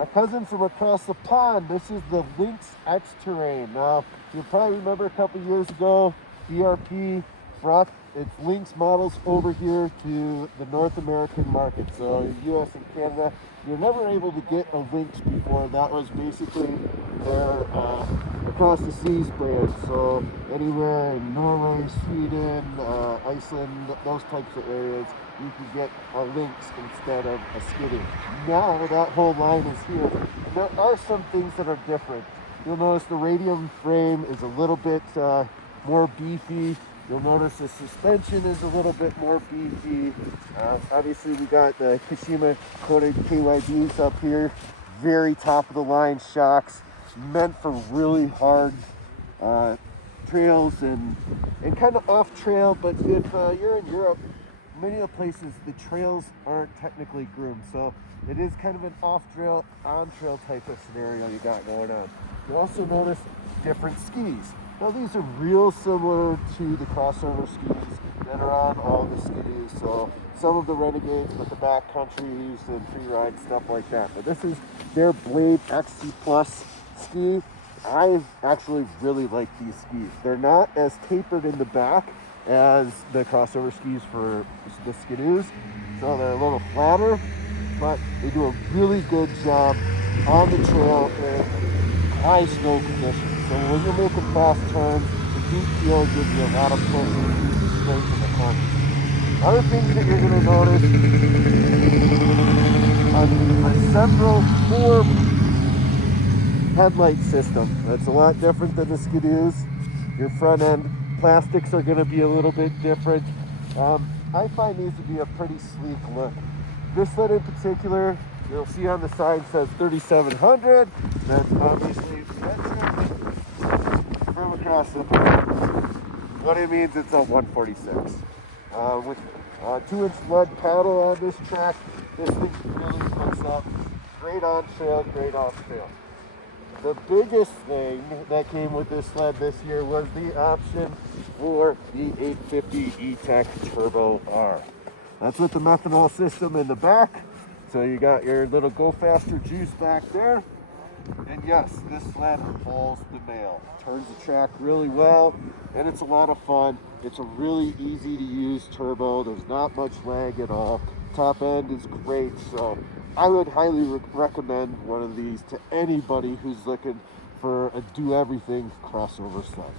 our cousin from across the pond. This is the Lynx Xterrain. Now, you'll probably remember a couple years ago, BRP brought its Lynx models over here to the North American market. So US and Canada, you're never able to get a Lynx before. That was basically their across the seas brand. So anywhere in Norway, Sweden, Iceland, those types of areas, you can get a Lynx instead of a Skidoo. Now that whole line is here. There are some things that are different. You'll notice the radium frame is a little bit more beefy. You'll notice the suspension is a little bit more beefy. Obviously we got the Kashima coated KYBs up here. Very top of the line shocks, meant for really hard trails and kind of off trail. But if you're in Europe, many of the places the trails aren't technically groomed. So it is kind of an off trail, on trail type of scenario you got going on. You'll also notice different skis. Now these are real similar to the crossover skis that are on all the Skidoos. So some of the Renegades with the backcountries and free ride stuff like that. But this is their Blade XC Plus ski. I actually really like these skis. They're not as tapered in the back as the crossover skis for the Skidoos. So they're a little flatter, but they do a really good job on the trail in high snow conditions. So when you're making fast turns, the deep heel gives you a lot of push and keeps you straight in the corners. Other things that you're going to notice on several 4 headlight system. That's a lot different than the Skidoos. Your front end plastics are going to be a little bit different. I find these to be a pretty sleek look. This sled in particular, you'll see on the side says 3700. That's obviously from across the board. What it means, it's a 146. With 2-inch lead paddle on this track, this thing really puts up great on trail, great off trail. The biggest thing that came with this sled this year was the option for the 850 E-TEC Turbo R. That's with the methanol system in the back. So you got your little go faster juice back there. And yes, this sled pulls the mail. Turns the track really well, and it's a lot of fun. It's a really easy to use turbo. There's not much lag at all. Top end is great, so I would highly recommend one of these to anybody who's looking for a do-everything crossover sled.